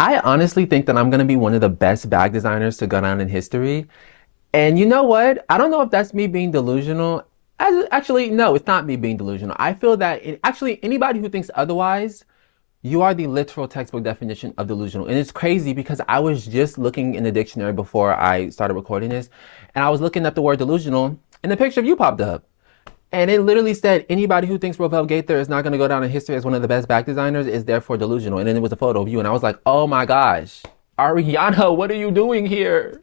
I honestly think that I'm gonna be one of the best bag designers to go down in history. And you know what? I don't know if that's me being delusional. Actually, no, it's not me being delusional. I feel that actually anybody who thinks otherwise, you are the literal textbook definition of delusional. And it's crazy because I was just looking in the dictionary before I started recording this, and I was looking at the word delusional, and the picture of you popped up. And it literally said anybody who thinks Rovell Gaither is not going to go down in history as one of the best back designers is therefore delusional. And then it was a photo of you, and I was like, oh my gosh, Ariana, what are you doing here?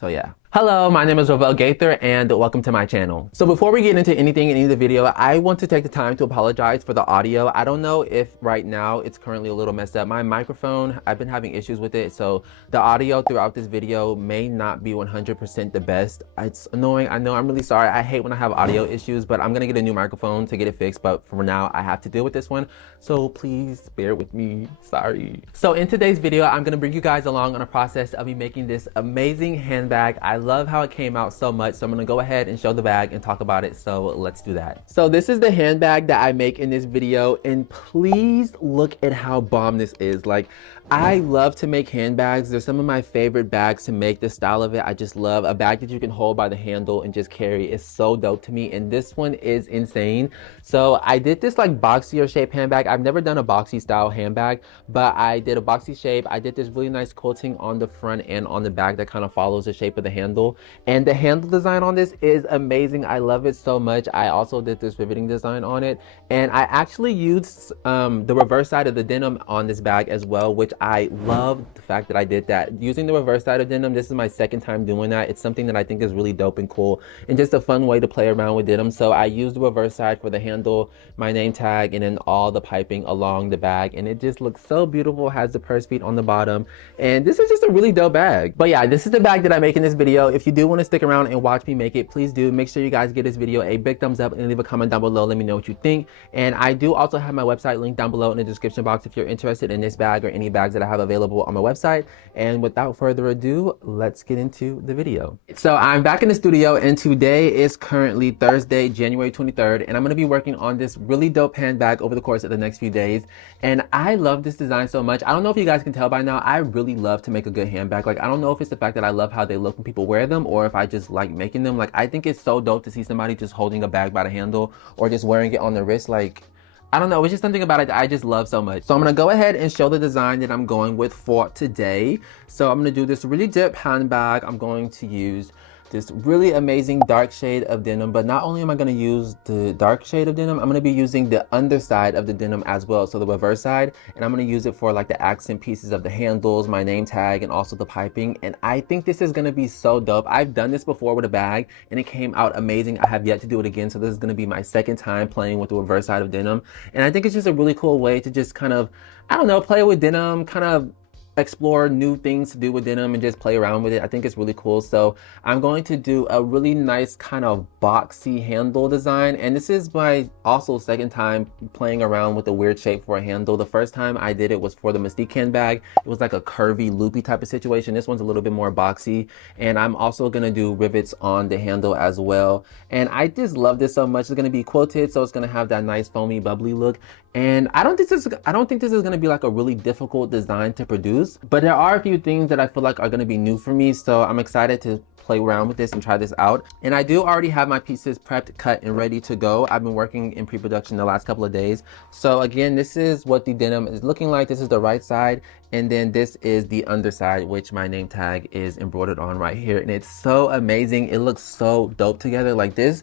So yeah. Hello, my name is Rovell Gaither and welcome to my channel. So before we get into anything in the video, I want to take the time to apologize for the audio. I don't know if right now it's currently a little messed up. My microphone, I've been having issues with it. So the audio throughout this video may not be 100% the best. It's annoying. I know, I'm really sorry. I hate when I have audio issues, but I'm gonna get a new microphone to get it fixed. But for now, I have to deal with this one. So please bear with me, sorry. So in today's video, I'm gonna bring you guys along on a process of me making this amazing handbag. I love how it came out so much, so I'm gonna go ahead and show the bag and talk about it. So let's do that. So this is the handbag that I make in this video, and please look at how bomb this is. Like, I love to make handbags. They're some of my favorite bags to make. The style of it, I just love. A bag that you can hold by the handle and just carry is so dope to me, and this one is insane. So I did this like boxier shape handbag. I've never done a boxy style handbag, but I did a boxy shape. I did this really nice quilting on the front and on the back that kind of follows the shape of the handle. And the handle design on this is amazing. I love it so much. I also did this riveting design on it. And I actually used the reverse side of the denim on this bag as well, which I love the fact that I did that. Using the reverse side of denim, this is my second time doing that. It's something that I think is really dope and cool and just a fun way to play around with denim. So I used the reverse side for the handle, my name tag, and then all the piping along the bag. And it just looks so beautiful, has the purse feet on the bottom. And this is just a really dope bag. But yeah, this is the bag that I make in this video. If you do want to stick around and watch me make it, please do. Make sure you guys give this video a big thumbs up and leave a comment down below. Let me know what you think. And I do also have my website linked down below in the description box if you're interested in this bag or any bags that I have available on my website. And without further ado, let's get into the video. So I'm back in the studio, and today is currently Thursday, January 23rd, and I'm going to be working on this really dope handbag over the course of the next few days. And I love this design so much. I don't know if you guys can tell by now, I really love to make a good handbag. Like, I don't know if it's the fact that I love how they look when people wear them, or if I just like making them. Like, I think it's so dope to see somebody just holding a bag by the handle or just wearing it on their wrist. Like, I don't know, it's just something about it that I just love so much. So I'm gonna go ahead and show the design that I'm going with for today. So I'm gonna do this really dip handbag. I'm going to use this really amazing dark shade of denim, but not only am I going to use the dark shade of denim, I'm going to be using the underside of the denim as well, so the reverse side, and I'm going to use it for like the accent pieces of the handles, my name tag, and also the piping. And I think this is going to be so dope. I've done this before with a bag and it came out amazing. I have yet to do it again, so this is going to be my second time playing with the reverse side of denim, and I think it's just a really cool way to just kind of, I don't know, play with denim, kind of explore new things to do with denim and just play around with it. I think it's really cool. So I'm going to do a really nice kind of boxy handle design, and this is my also second time playing around with a weird shape for a handle. The first time I did it was for the Mystique handbag. It was like a curvy loopy type of situation. This one's a little bit more boxy, and I'm also gonna do rivets on the handle as well. And I just love this so much. It's gonna be quilted, so it's gonna have that nice foamy bubbly look. And I don't think this is gonna be like a really difficult design to produce, but there are a few things that I feel like are gonna be new for me. So I'm excited to play around with this and try this out. And I do already have my pieces prepped, cut, and ready to go. I've been working in pre-production the last couple of days. So again, this is what the denim is looking like. This is the right side, and then this is the underside, which my name tag is embroidered on right here. And it's so amazing. It looks so dope together. Like this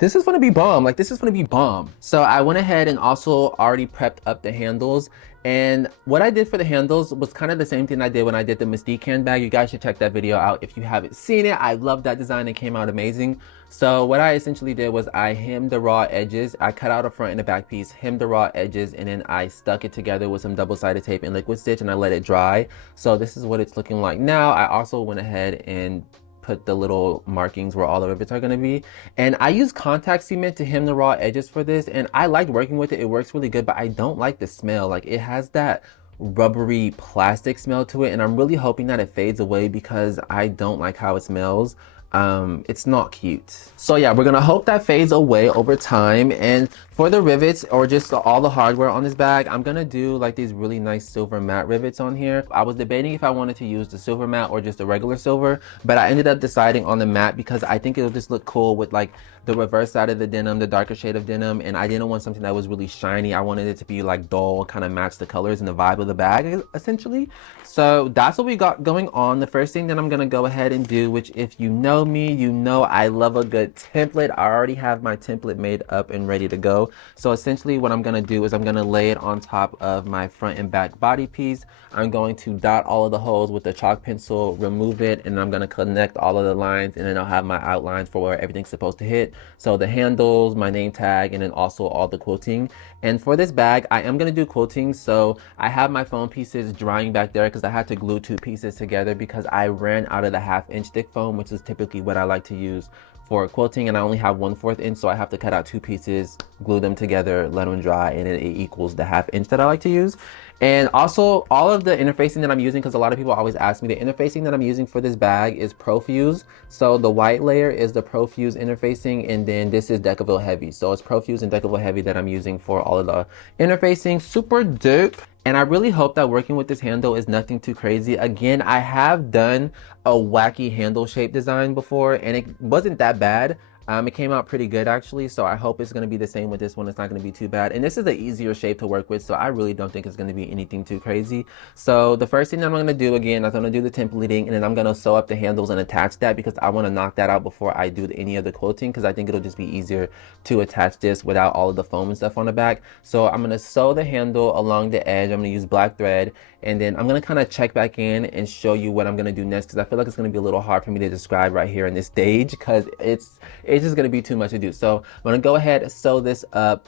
is gonna be bomb. Like, this is gonna be bomb. So I went ahead and also already prepped up the handles. And what I did for the handles was kind of the same thing I did when I did the Mystique handbag. You guys should check that video out if you haven't seen it. I love that design. It came out amazing. So what I essentially did was I hemmed the raw edges. I cut out a front and a back piece, hemmed the raw edges, and then I stuck it together with some double-sided tape and liquid stitch, and I let it dry. So this is what it's looking like now. I also went ahead and put the little markings where all the rivets are going to be, and I use contact cement to hem the raw edges for this, and I liked working with it. It works really good, but I don't like the smell. Like, it has that rubbery plastic smell to it, and I'm really hoping that it fades away because I don't like how it smells. it's not cute. So yeah, we're gonna hope that fades away over time. And for the rivets or just all the hardware on this bag, I'm gonna do like these really nice silver matte rivets on here. I was debating if I wanted to use the silver matte or just the regular silver, but I ended up deciding on the matte because I think it'll just look cool with like the reverse side of the denim, the darker shade of denim, and I didn't want something that was really shiny. I wanted it to be like dull, kind of match the colors and the vibe of the bag essentially. So that's what we got going on. The first thing that I'm gonna go ahead and do, which if you know me, you know I love a good template. I already have my template made up and ready to go. So essentially what I'm gonna do is I'm gonna lay it on top of my front and back body piece. I'm going to dot all of the holes with the chalk pencil, remove it, and I'm gonna connect all of the lines, and then I'll have my outlines for where everything's supposed to hit. So the handles, my name tag, and then also all the quilting. And for this bag, I am gonna do quilting. So I have my foam pieces drying back there because I had to glue 2 pieces together because I ran out of the 1/2 inch thick foam, which is typically what I like to use for quilting, and I only have 1/4 inch, so I have to cut out 2 pieces, glue them together, let them dry, and it equals the 1/2 inch that I like to use. And also all of the interfacing that I'm using, because a lot of people always ask me, the interfacing that I'm using for this bag is Profuse. So the white layer is the Profuse interfacing, and then this is Decaville Heavy. So it's Profuse and Decaville Heavy that I'm using for all of the interfacing. Super dope. And I really hope that working with this handle is nothing too crazy. Again, I have done a wacky handle shape design before, and it wasn't that bad. It came out pretty good actually, so I hope it's going to be the same with this one. It's not going to be too bad, and this is an easier shape to work with, so I really don't think it's going to be anything too crazy. So the first thing that I'm going to do, again, I'm going to do the templating, and then I'm going to sew up the handles and attach that because I want to knock that out before I do any of the quilting, because I think it'll just be easier to attach this without all of the foam and stuff on the back. So I'm going to sew the handle along the edge. I'm going to use black thread, and then I'm going to kind of check back in and show you what I'm going to do next, because I feel like it's going to be a little hard for me to describe right here in this stage because it's just going to be too much to do. So I'm going to go ahead and sew this up.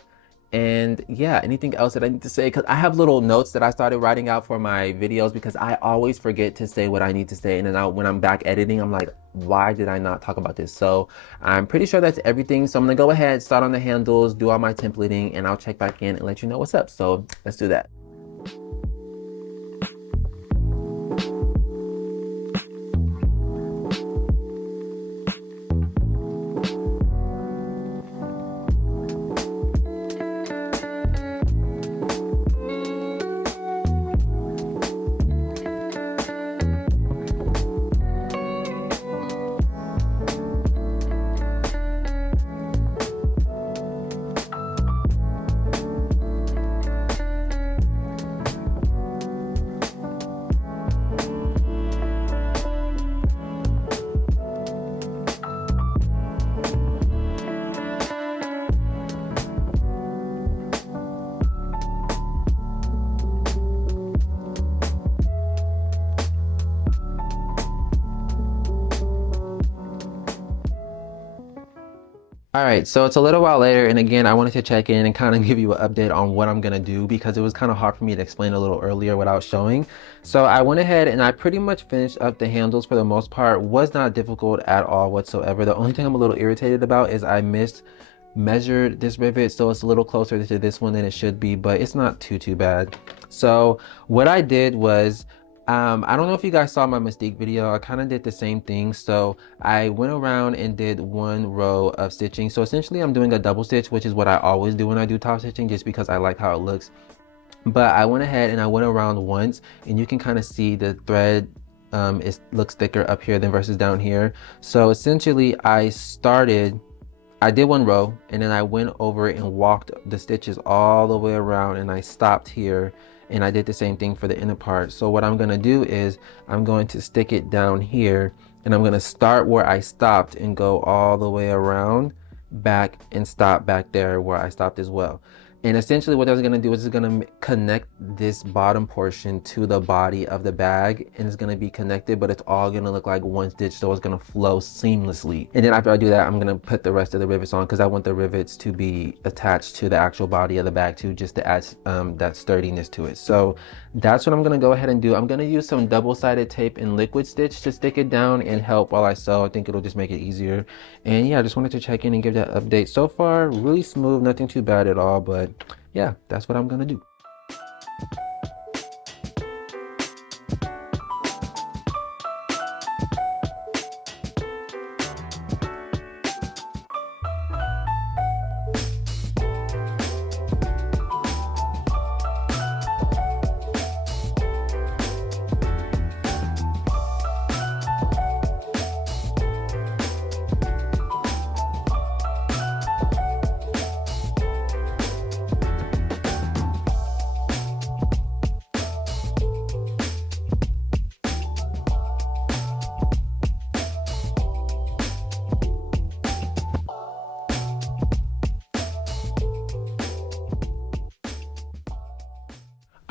And yeah, anything else that I need to say? Because I have little notes that I started writing out for my videos because I always forget to say what I need to say. And then when I'm back editing, I'm like, why did I not talk about this? So I'm pretty sure that's everything. So I'm going to go ahead, start on the handles, do all my templating, and I'll check back in and let you know what's up. So let's do that. All right, so it's a little while later, and again, I wanted to check in and kind of give you an update on what I'm gonna do because it was kind of hard for me to explain a little earlier without showing. So I went ahead and I pretty much finished up the handles for the most part. Was not difficult at all whatsoever. The only thing I'm a little irritated about is I measured this rivet, so it's a little closer to this one than it should be, but it's not too bad. So what I did was, I don't know if you guys saw my Mystique video. I kind of did the same thing. So I went around and did 1 row of stitching. So essentially I'm doing a double stitch, which is what I always do when I do top stitching, just because I like how it looks. But I went ahead and I went around once, and you can kind of see the thread it looks thicker up here than versus down here. So essentially I did 1 row, and then I went over it and walked the stitches all the way around, and I stopped here, and I did the same thing for the inner part. So what I'm gonna do is I'm going to stick it down here, and I'm gonna start where I stopped and go all the way around back and stop back there where I stopped as well. And essentially what I was going to do is it's going to connect this bottom portion to the body of the bag, and it's going to be connected, but it's all going to look like 1 stitch, so it's going to flow seamlessly. And then after I do that, I'm going to put the rest of the rivets on because I want the rivets to be attached to the actual body of the bag too, just to add that sturdiness to it. So that's what I'm going to go ahead and do. I'm going to use some double-sided tape and liquid stitch to stick it down and help while I sew. I think it'll just make it easier. And yeah, I just wanted to check in and give that update. So far, really smooth, nothing too bad at all, but yeah, that's what I'm gonna do.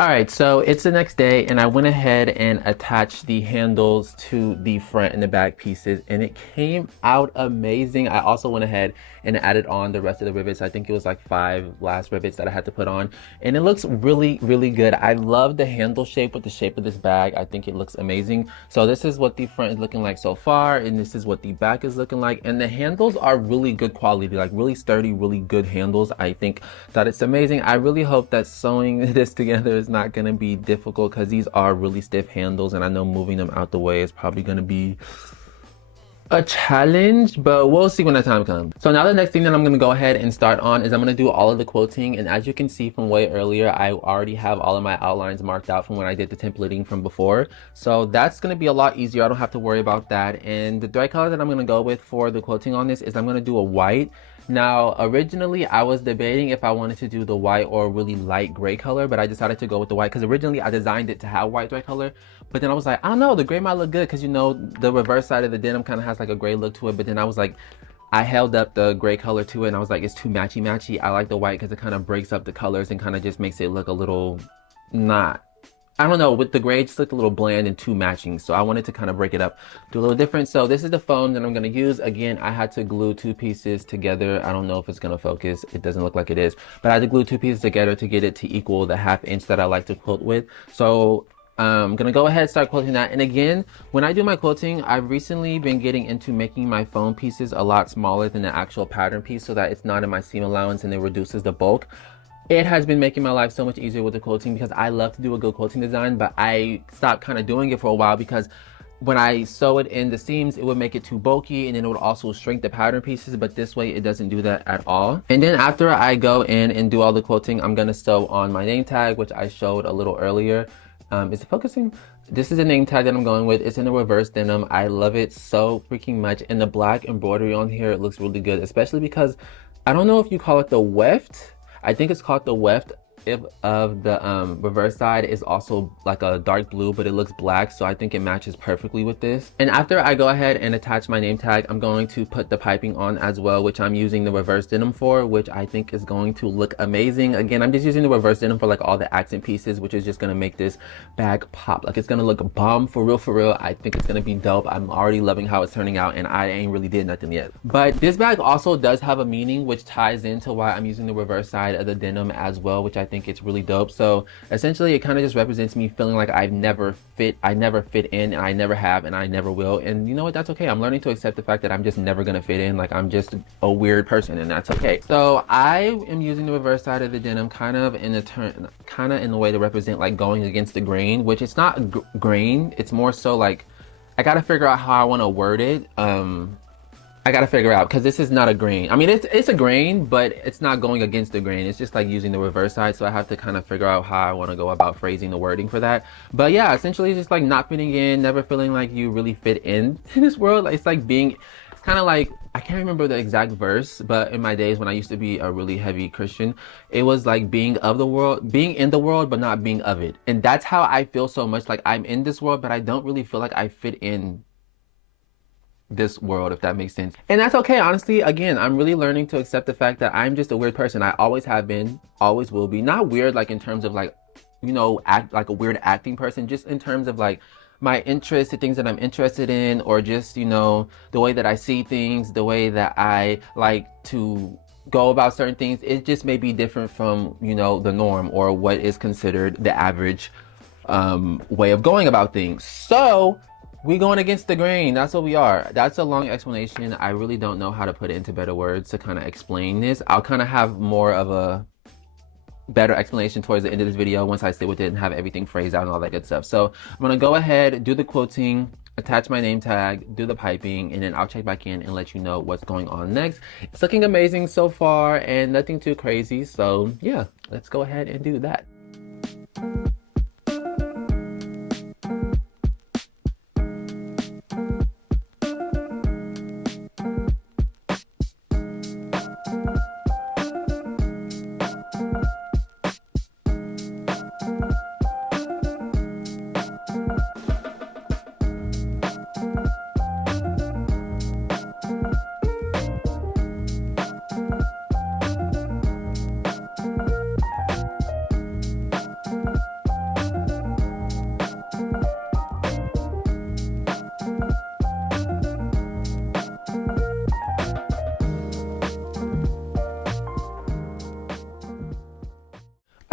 All right, so it's the next day and I went ahead and attached the handles to the front and the back pieces and it came out amazing. I also went ahead and added on the rest of the rivets. I think it was like 5 last rivets that I had to put on and it looks really, really good. I love the handle shape with the shape of this bag. I think it looks amazing. So this is what the front is looking like so far and this is what the back is looking like. And the handles are really good quality, like really sturdy, really good handles. I think that it's amazing. I really hope that sewing this together is not going to be difficult because these are really stiff handles and I know moving them out the way is probably going to be a challenge, but we'll see when that time comes. So now the next thing that I'm going to go ahead and start on is I'm going to do all of the quilting, and as you can see from way earlier, I already have all of my outlines marked out from when I did the templating from before, so that's going to be a lot easier. I don't have to worry about that. And the thread color that I'm going to go with for the quilting on this is I'm going to do a white. Now, originally I was debating if I wanted to do the white or a really light gray color, but I decided to go with the white because originally I designed it to have white thread color, but then I was like, I don't know, the gray might look good because, you know, the reverse side of the denim kind of has like a gray look to it, but then I was like, I held up the gray color to it and I was like, it's too matchy. I like the white because it kind of breaks up the colors and kind of just makes it look a little not, I don't know, with the gray, it just looked a little bland and too matching. So I wanted to kind of break it up, do a little different. So this is the foam that I'm going to use. Again, I had to glue 2 pieces together. I don't know if it's going to focus. It doesn't look like it is, but I had to glue 2 pieces together to get it to equal the 1/2 inch that I like to quilt with. So I'm going to go ahead and start quilting that. And again, when I do my quilting, I've recently been getting into making my foam pieces a lot smaller than the actual pattern piece so that it's not in my seam allowance and it reduces the bulk. It has been making my life so much easier with the quilting because I love to do a good quilting design, but I stopped kind of doing it for a while because when I sew it in the seams, it would make it too bulky and then it would also shrink the pattern pieces, but this way it doesn't do that at all. And then after I go in and do all the quilting, I'm gonna sew on my name tag, which I showed a little earlier. Is it focusing? This is a name tag that I'm going with. It's in the reverse denim. I love it so freaking much. And the black embroidery on here, it looks really good, especially because I don't know if you call it the weft. I think it's called the weft of the reverse side is also like a dark blue, but it looks black, so I think it matches perfectly with this. And after I go ahead and attach my name tag, I'm going to put the piping on as well, which I'm using the reverse denim for, which I think is going to look amazing. Again, I'm just using the reverse denim for like all the accent pieces, which is just gonna make this bag pop. Like it's gonna look bomb for real. I think it's gonna be dope. I'm already loving how it's turning out and I ain't really did nothing yet. But this bag also does have a meaning, which ties into why I'm using the reverse side of the denim as well, which I think it's really dope. So essentially it kind of just represents me feeling like I never fit in, and I never have, and I never will. And you know what, that's okay. I'm learning to accept the fact that I'm just never gonna fit in. Like I'm just a weird person, and that's okay. So I am using the reverse side of the denim kind of in the way to represent like going against the grain, which it's not grain, it's more so like I gotta figure out how I want to word it. I gotta figure out, because this is not a grain. I mean, it's a grain, but it's not going against the grain. It's just like using the reverse side. So I have to kind of figure out how I want to go about phrasing the wording for that. But yeah, essentially it's just like not fitting in, never feeling like you really fit in this world. It's like it's kind of like, I can't remember the exact verse, but in my days when I used to be a really heavy Christian, it was like being in the world, but not being of it. And that's how I feel so much. Like I'm in this world, but I don't really feel like I fit in this world, if that makes sense. And that's okay, honestly. Again, I'm really learning to accept the fact that I'm just a weird person. I always have been, always will be. Not weird like in terms of like, you know, act like a weird acting person, just in terms of like my interests, the things that I'm interested in, or just, you know, the way that I see things, the way that I like to go about certain things. It just may be different from, you know, the norm or what is considered the average way of going about things. So we going against the grain. That's what we are. That's a long explanation. I really don't know how to put it into better words to kind of explain this. I'll kind of have more of a better explanation towards the end of this video once I sit with it and have everything phrased out and all that good stuff. So I'm gonna go ahead, do the quilting, attach my name tag, do the piping, and then I'll check back in and let you know what's going on next. It's looking amazing so far and nothing too crazy. So yeah, let's go ahead and do that.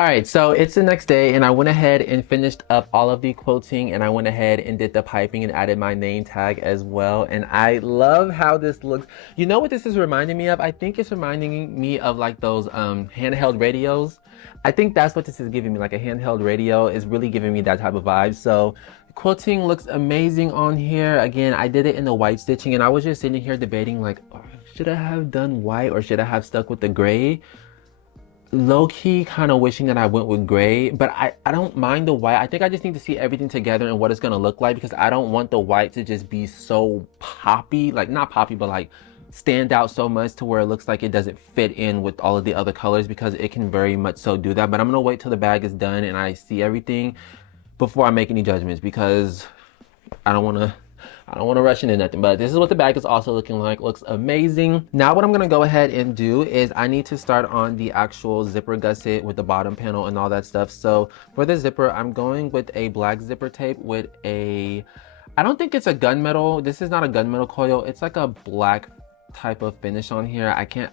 All right, so it's the next day and I went ahead and finished up all of the quilting and I went ahead and did the piping and added my name tag as well. And I love how this looks. You know what this is reminding me of? I think it's reminding me of like those handheld radios. I think that's what this is giving me, like a handheld radio is really giving me that type of vibe. So quilting looks amazing on here. Again, I did it in the white stitching and I was just sitting here debating like, oh, should I have done white or should I have stuck with the gray? Low-key kind of wishing that I went with gray, but I don't mind the white. I think I just need to see everything together and what it's gonna look like because I don't want the white to just be so poppy, like not poppy, but like stand out so much to where it looks like it doesn't fit in with all of the other colors because it can very much so do that. But I'm gonna wait till the bag is done and I see everything before I make any judgments because I don't want to rush into nothing, but this is what the bag is also looking like. Looks amazing. Now what I'm going to go ahead and do is I need to start on the actual zipper gusset with the bottom panel and all that stuff. So for the zipper, I'm going with a black zipper tape with a, I don't think it's a gunmetal. This is not a gunmetal coil. It's like a black type of finish on here. I can't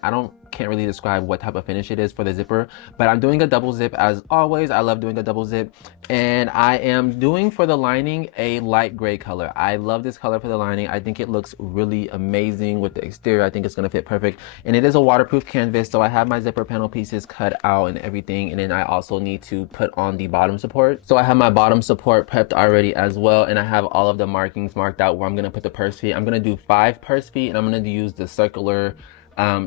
really describe what type of finish it is for the zipper, but I'm doing a double zip as always. I love doing a double zip, and I am doing for the lining a light gray color. I love this color for the lining. I think it looks really amazing with the exterior. I think it's going to fit perfect, and it is a waterproof canvas, so I have my zipper panel pieces cut out and everything, and then I also need to put on the bottom support. So I have my bottom support prepped already as well, and I have all of the markings marked out where I'm going to put the purse feet. I'm going to do 5 purse feet, and I'm going to use the circular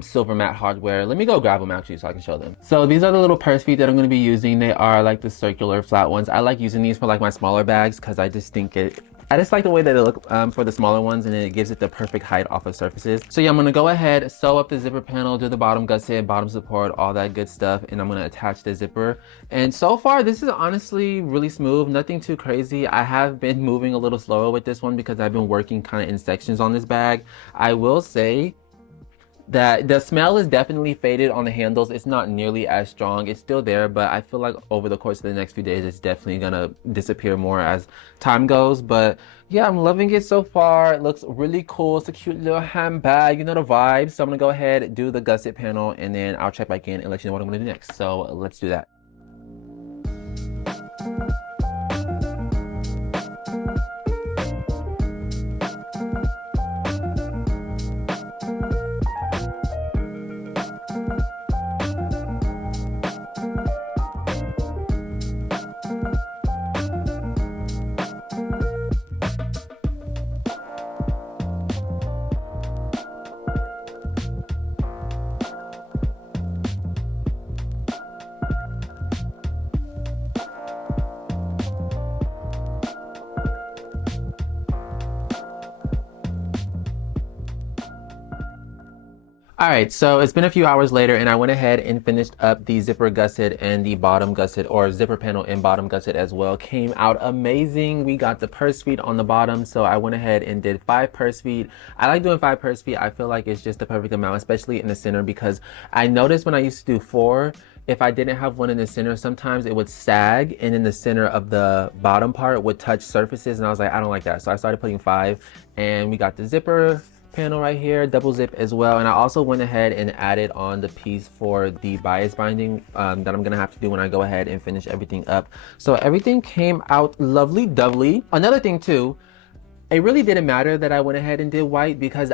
silver matte hardware. Let me go grab them actually so I can show them. So these are the little purse feet that I'm going to be using. They are like the circular flat ones. I like using these for like my smaller bags because I just think I just like the way that they look for the smaller ones, and then it gives it the perfect height off of surfaces. So yeah, I'm gonna go ahead, sew up the zipper panel, do the bottom gusset, bottom support, all that good stuff, and I'm gonna attach the zipper. And so far, this is honestly really smooth, nothing too crazy. I have been moving a little slower with this one because I've been working kind of in sections on this bag. I will say that the smell is definitely faded on the handles. It's not nearly as strong. It's still there, but I feel like over the course of the next few days, it's definitely gonna disappear more as time goes. But yeah, I'm loving it so far. It looks really cool. It's a cute little handbag, you know the vibe. So I'm gonna go ahead, do the gusset panel, and then I'll check back in and let you know what I'm gonna do next. So let's do that. All right, so it's been a few hours later and I went ahead and finished up the zipper gusset and the bottom gusset, or zipper panel and bottom gusset as well. Came out amazing. We got the purse feet on the bottom, so I went ahead and did 5 purse feet. I like doing 5 purse feet. I feel like it's just the perfect amount, especially in the center, because I noticed when I used to do 4, if I didn't have one in the center, sometimes it would sag and in the center of the bottom part would touch surfaces, and I was like, I don't like that. So I started putting 5, and we got the zipper panel right here, double zip as well. And I also went ahead and added on the piece for the bias binding that I'm gonna have to do when I go ahead and finish everything up. So everything came out lovely dovely. Another thing too, it really didn't matter that I went ahead and did white because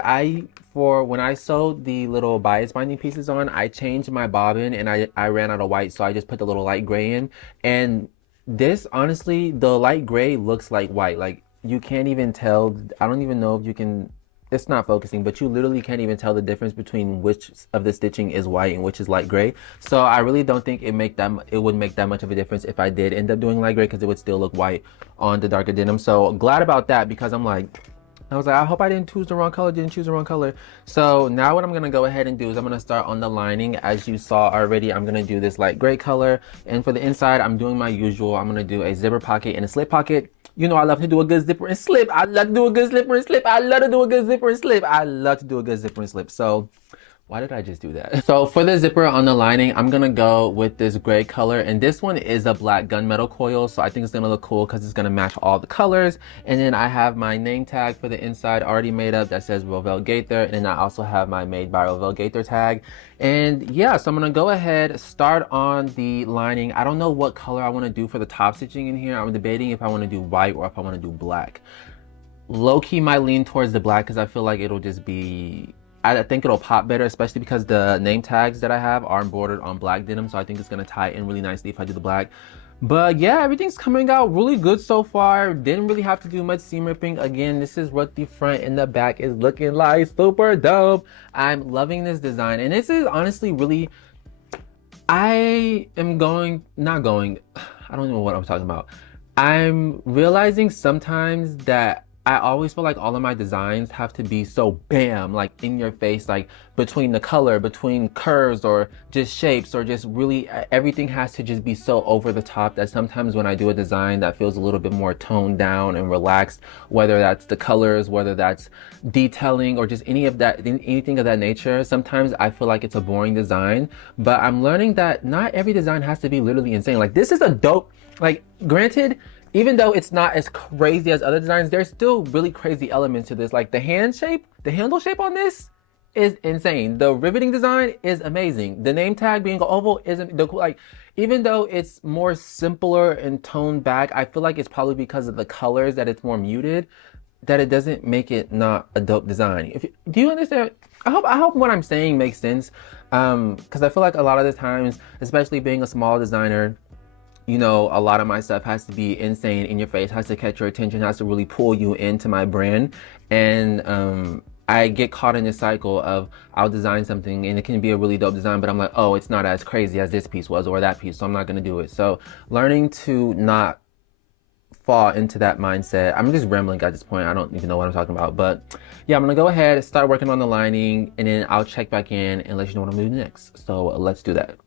when I sewed the little bias binding pieces on, I changed my bobbin and I ran out of white, so I just put the little light gray in. And this, honestly, the light gray looks like white. Like, you can't even tell. I don't even know if you can, it's not focusing, but you literally can't even tell the difference between which of the stitching is white and which is light gray. So I really don't think it would make that much of a difference if I did end up doing light gray, because it would still look white on the darker denim. So glad about that, because I was like, I hope I didn't choose the wrong color, So now what I'm gonna go ahead and do is I'm gonna start on the lining. As you saw already, I'm gonna do this light gray color. And for the inside, I'm doing my usual. I'm gonna do a zipper pocket and a slip pocket. You know I love to do a good zipper and slip. I love to do a good zipper and slip. I love to do a good zipper and slip. I love to do a good zipper and slip. So Why did I just do that? So for the zipper on the lining, I'm gonna go with this gray color, and this one is a black gunmetal coil, so I think it's gonna look cool because it's gonna match all the colors. And then I have my name tag for the inside already made up that says Rovell Gaither, and then I also have my Made by Rovell Gaither tag. And yeah, so I'm gonna go ahead, start on the lining. I don't know what color I wanna do for the top stitching in here. I'm debating if I wanna do white or if I wanna do black. Low-key might lean towards the black because I feel like it'll just be, I think it'll pop better, especially because the name tags that I have are embroidered on black denim, so I think it's gonna tie in really nicely if I do the black. But yeah, everything's coming out really good so far. Didn't really have to do much seam ripping. Again, this is what the front and the back is looking like. Super dope. I'm loving this design, and this is honestly really, I am going, not going, I don't know what I'm talking about. I'm realizing sometimes that I always feel like all of my designs have to be so bam, like in your face, like between the color, between curves or just shapes, or just really everything has to just be so over the top that sometimes when I do a design that feels a little bit more toned down and relaxed, whether that's the colors, whether that's detailing or just any of that, anything of that nature, sometimes I feel like it's a boring design. But I'm learning that not every design has to be literally insane. Like this is a dope, like granted, even though it's not as crazy as other designs, there's still really crazy elements to this. Like the hand shape, the handle shape on this is insane. The riveting design is amazing. The name tag being oval isn't the like, even though it's more simpler and toned back, I feel like it's probably because of the colors that it's more muted, that it doesn't make it not a dope design. Do you understand? I hope what I'm saying makes sense. Because I feel like a lot of the times, especially being a small designer, you know, a lot of my stuff has to be insane in your face, has to catch your attention, has to really pull you into my brand. And I get caught in this cycle of I'll design something and it can be a really dope design, but I'm like, oh, it's not as crazy as this piece was or that piece, so I'm not gonna do it. So learning to not fall into that mindset. I'm just rambling at this point. I don't even know what I'm talking about. But yeah, I'm gonna go ahead, start working on the lining, and then I'll check back in and let you know what I'm gonna do next. So let's do that.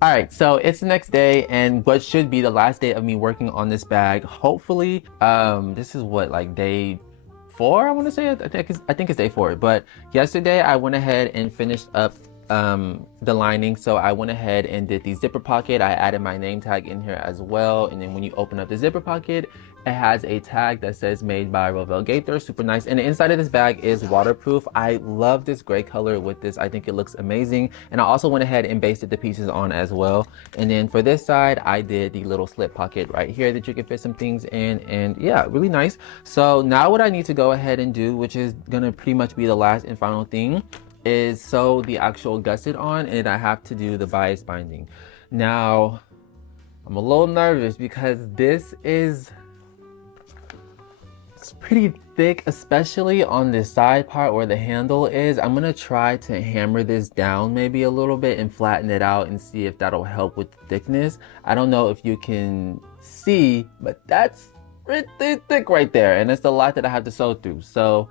All right, so it's the next day and what should be the last day of me working on this bag. Hopefully, this is what, like day 4, I want to say. I think it's day 4. But yesterday I went ahead and finished up the lining. So I went ahead and did the zipper pocket. I added my name tag in here as well. And then when you open up the zipper pocket, it has a tag that says Made by Rovell Gaither. Super nice. And the inside of this bag is waterproof. I love this gray color with this. I think it looks amazing. And I also went ahead and basted the pieces on as well. And then for this side, I did the little slip pocket right here that you can fit some things in. And yeah, really nice. So now what I need to go ahead and do, which is gonna pretty much be the last and final thing, is sew the actual gusset on, and I have to do the bias binding. Now, I'm a little nervous because this is, it's pretty thick, especially on this side part where the handle is. I'm gonna try to hammer this down maybe a little bit and flatten it out and see if that'll help with the thickness. I don't know if you can see, but that's pretty thick right there, and it's a lot that I have to sew through. So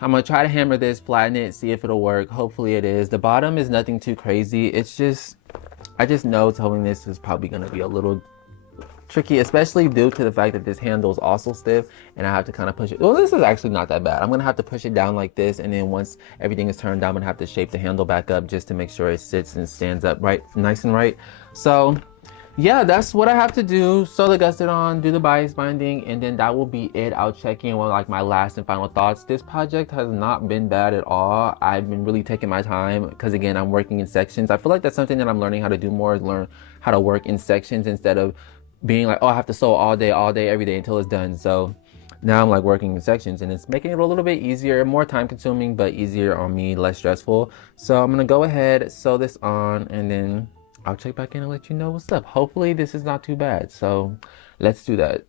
I'm gonna try to hammer this, flatten it, see if it'll work. Hopefully it is. The bottom is nothing too crazy. It's just, I just know sewing this is probably gonna be a little tricky, especially due to the fact that this handle is also stiff and I have to kind of push it. Well, this is actually not that bad. I'm gonna have to push it down like this, and then once everything is turned down, I'm gonna have to shape the handle back up just to make sure it sits and stands up right, nice and right. So yeah, that's what I have to do. Sew the gusset on, do the bias binding, and then that will be it. I'll check in with like my last and final thoughts. This project has not been bad at all. I've been really taking my time because again, I'm working in sections. I feel like that's something that I'm learning how to do more, is learn how to work in sections instead of being like, oh, I have to sew all day, every day until it's done. So now I'm like working in sections, and it's making it a little bit easier, more time consuming, but easier on me, less stressful. So I'm gonna go ahead, sew this on, and then I'll check back in and let you know what's up. Hopefully this is not too bad. So let's do that.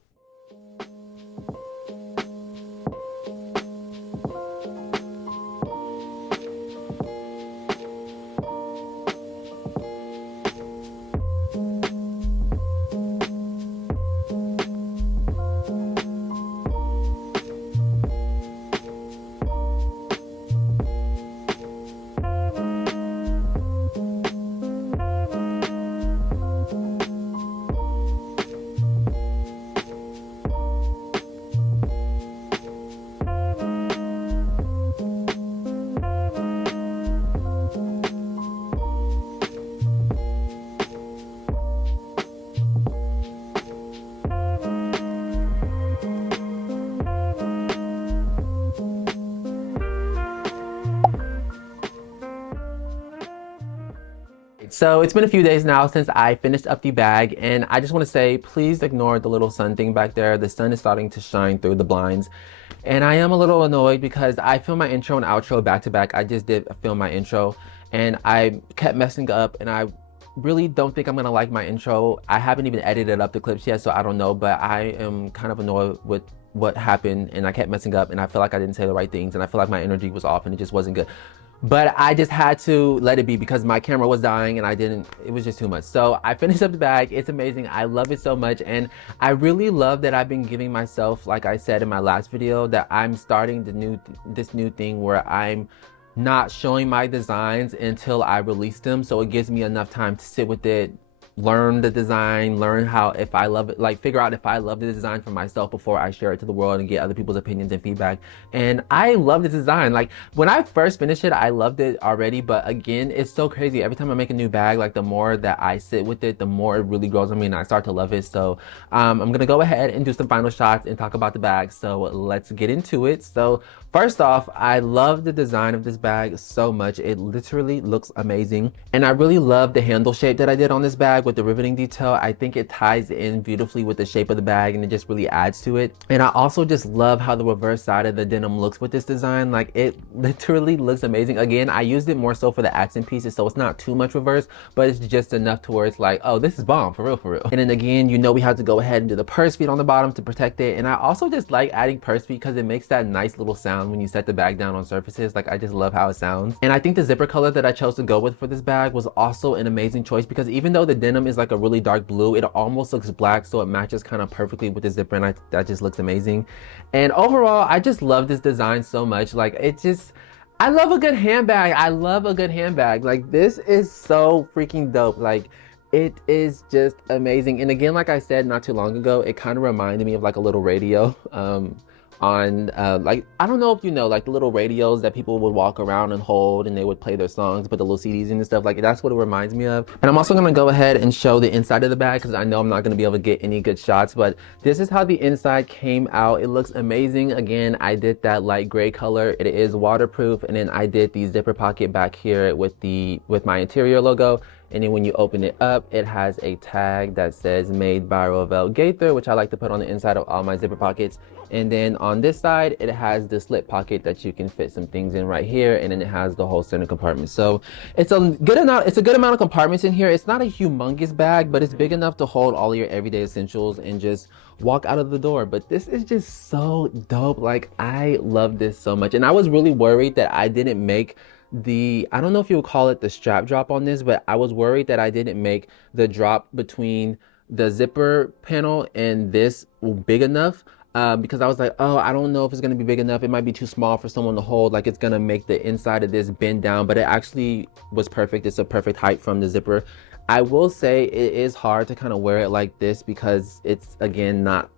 So it's been a few days now since I finished up the bag, and I just want to say, please ignore the little sun thing back there. The sun is starting to shine through the blinds, and I am a little annoyed because I filmed my intro and outro back to back. I just did film my intro, and I kept messing up, and I really don't think I'm gonna like my intro. I haven't even edited up the clips yet, so I don't know, but I am kind of annoyed with what happened, and I kept messing up, and I feel like I didn't say the right things, and I feel like my energy was off, and it just wasn't good. But I just had to let it be because my camera was dying and it was just too much. So I finished up the bag. It's amazing. I love it so much. And I really love that I've been giving myself, like I said in my last video, that I'm starting this new thing where I'm not showing my designs until I release them. So it gives me enough time to sit with it, learn the design, learn how, if I love it, like figure out if I love the design for myself before I share it to the world and get other people's opinions and feedback. And I love the design. Like when I first finished it, I loved it already, but again, it's so crazy. Every time I make a new bag, like the more that I sit with it, the more it really grows on me and I start to love it. So I'm gonna go ahead and do some final shots and talk about the bag. So let's get into it. So first off, I love the design of this bag so much. It literally looks amazing. And I really love the handle shape that I did on this bag with the riveting detail. I think it ties in beautifully with the shape of the bag and it just really adds to it. And I also just love how the reverse side of the denim looks with this design. Like it literally looks amazing. Again, I used it more so for the accent pieces, so it's not too much reverse, but it's just enough to where it's like, oh, this is bomb, for real, for real. And then again, you know, we have to go ahead and do the purse feet on the bottom to protect it. And I also just like adding purse feet because it makes that nice little sound when you set the bag down on surfaces. Like I just love how it sounds. And I think the zipper color that I chose to go with for this bag was also an amazing choice because even though the denim is like a really dark blue, it almost looks black, so it matches kind of perfectly with the zipper, and that just looks amazing. And overall, I just love this design so much. Like I love a good handbag. I love a good handbag. Like this is so freaking dope. Like it is just amazing. And again, like I said not too long ago, it kind of reminded me of like a little radio on like, I don't know if you know, like the little radios that people would walk around and hold and they would play their songs, put the little CDs in and stuff. Like that's what it reminds me of. And I'm also going to go ahead and show the inside of the bag because I know I'm not going to be able to get any good shots, but this is how the inside came out. It looks amazing. Again, I did that light gray color. It is waterproof, and then I did the zipper pocket back here with my interior logo. And then when you open it up, it has a tag that says made by Juki Gaither, which I like to put on the inside of all my zipper pockets. And then on this side, it has the slip pocket that you can fit some things in right here. And then it has the whole center compartment. So it's a good amount of compartments in here. It's not a humongous bag, but it's big enough to hold all your everyday essentials and just walk out of the door. But this is just so dope. Like I love this so much. And I was really worried that I didn't make I don't know if you would call it the strap drop on this, but I was worried that I didn't make the drop between the zipper panel and this big enough because I was like, oh, I don't know if it's going to be big enough. It might be too small for someone to hold. Like it's going to make the inside of this bend down, but it actually was perfect. It's a perfect height from the zipper. I will say it is hard to kind of wear it like this because it's, again, not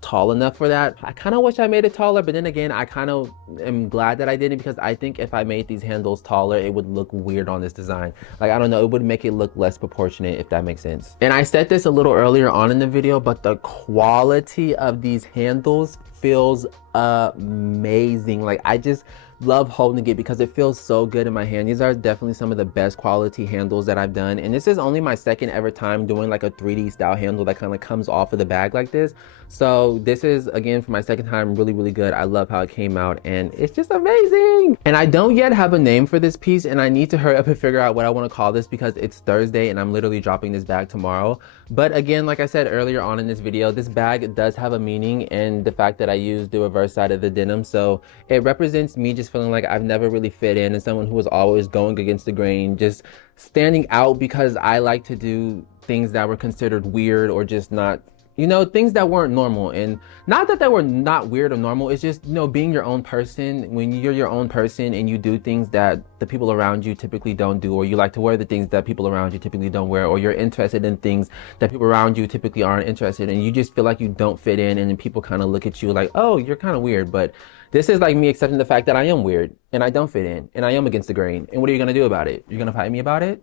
tall enough for that. I kind of wish I made it taller, but then again, I kind of am glad that I didn't because I think if I made these handles taller, it would look weird on this design. Like, I don't know, it would make it look less proportionate, if that makes sense. And I said this a little earlier on in the video, but the quality of these handles feels amazing. Like, I just love holding it because it feels so good in my hand. These are definitely some of the best quality handles that I've done, and this is only my second ever time doing like a 3D style handle that kind of comes off of the bag like this. So this is, again, for my second time, really good. I love how it came out, and it's just amazing. And I don't yet have a name for this piece, and I need to hurry up and figure out what I want to call this because it's Thursday and I'm literally dropping this bag tomorrow. But again, like I said earlier on in this video, this bag does have a meaning, and the fact that I used the reverse side of the denim, so it represents me just feeling like I've never really fit in, and someone who was always going against the grain, just standing out because I like to do things that were considered weird or just not, you know, things that weren't normal. And not that they were not weird or normal, it's just, you know, being your own person. When you're your own person and you do things that the people around you typically don't do, or you like to wear the things that people around you typically don't wear, or you're interested in things that people around you typically aren't interested in, and you just feel like you don't fit in, and then people kind of look at you like, oh, you're kind of weird. But this is like me accepting the fact that I am weird and I don't fit in and I am against the grain. And what are you going to do about it? You're going to fight me about it?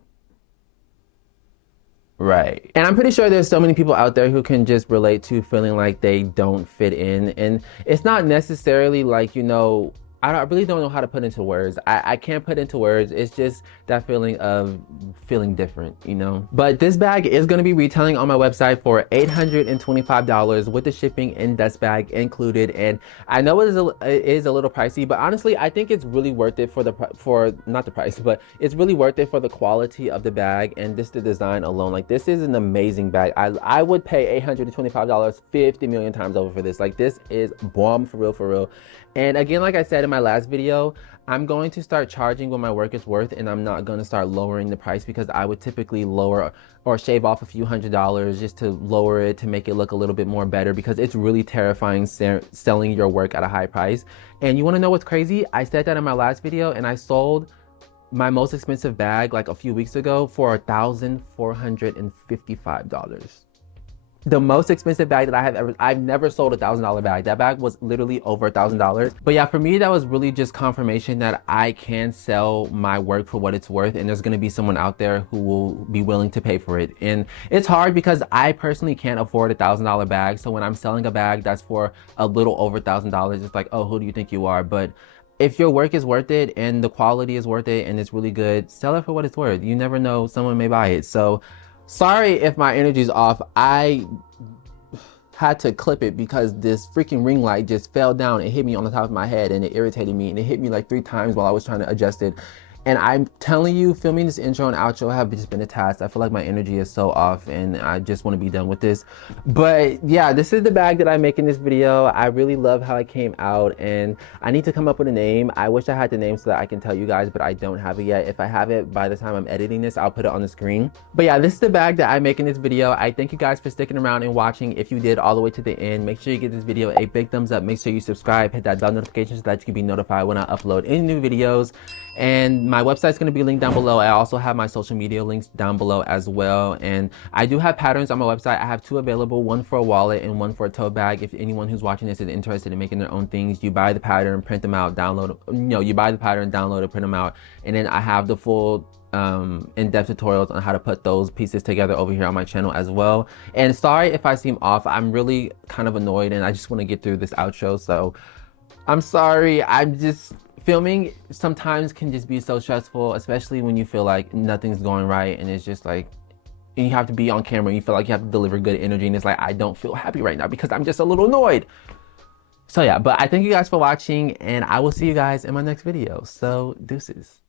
Right. And I'm pretty sure there's so many people out there who can just relate to feeling like they don't fit in. And it's not necessarily like, you know, I really don't know how to put into words. I can't put into words. It's just that feeling of feeling different, you know? But this bag is gonna be retailing on my website for $825 with the shipping and dust bag included. And I know it is a little pricey, but honestly, I think it's really worth it for not the price, but it's really worth it for the quality of the bag and just the design alone. Like, this is an amazing bag. I would pay $825 50 million times over for this. Like, this is bomb for real, for real. And again, like I said in my last video, I'm going to start charging what my work is worth, and I'm not going to start lowering the price, because I would typically lower or shave off a few $100s just to lower it, to make it look a little bit more better, because it's really terrifying selling your work at a high price. And you want to know what's crazy? I said that in my last video, and I sold my most expensive bag like a few weeks ago for $1,455. The most expensive bag that I've never sold $1,000 bag. That bag was literally over $1,000. But yeah, for me, that was really just confirmation that I can sell my work for what it's worth, and there's gonna be someone out there who will be willing to pay for it. And it's hard because I personally can't afford $1,000 bag. So when I'm selling a bag that's for a little over $1,000, it's like, oh, who do you think you are? But if your work is worth it and the quality is worth it and it's really good, sell it for what it's worth. You never know, someone may buy it. So sorry if my energy's off. I had to clip it because this freaking ring light just fell down and hit me on the top of my head, and it irritated me, and it hit me like 3 times while I was trying to adjust it. And I'm telling you, filming this intro and outro have just been a task. I feel like my energy is so off, and I just want to be done with this. But yeah, this is the bag that I make in this video. I really love how it came out, and I need to come up with a name. I wish I had the name so that I can tell you guys, but I don't have it yet. If I have it by the time I'm editing this, I'll put it on the screen. But yeah, this is the bag that I make in this video. I thank you guys for sticking around and watching. If you did all the way to the end, make sure you give this video a big thumbs up. Make sure you subscribe, hit that bell notification so that you can be notified when I upload any new videos. And my website's going to be linked down below. I also have my social media links down below as well. And I do have patterns on my website. I have 2 available, one for a wallet and one for a tote bag. If anyone who's watching this is interested in making their own things, you buy the pattern, print them out, download, you buy the pattern, download it, print them out. And then I have the full in-depth tutorials on how to put those pieces together over here on my channel as well. And sorry if I seem off. I'm really kind of annoyed, and I just want to get through this outro. So I'm sorry. I'm just... Filming sometimes can just be so stressful, especially when you feel like nothing's going right, and it's just like, and you have to be on camera and you feel like you have to deliver good energy, and it's like, I don't feel happy right now because I'm just a little annoyed. So yeah, but I thank you guys for watching, and I will see you guys in my next video. So deuces.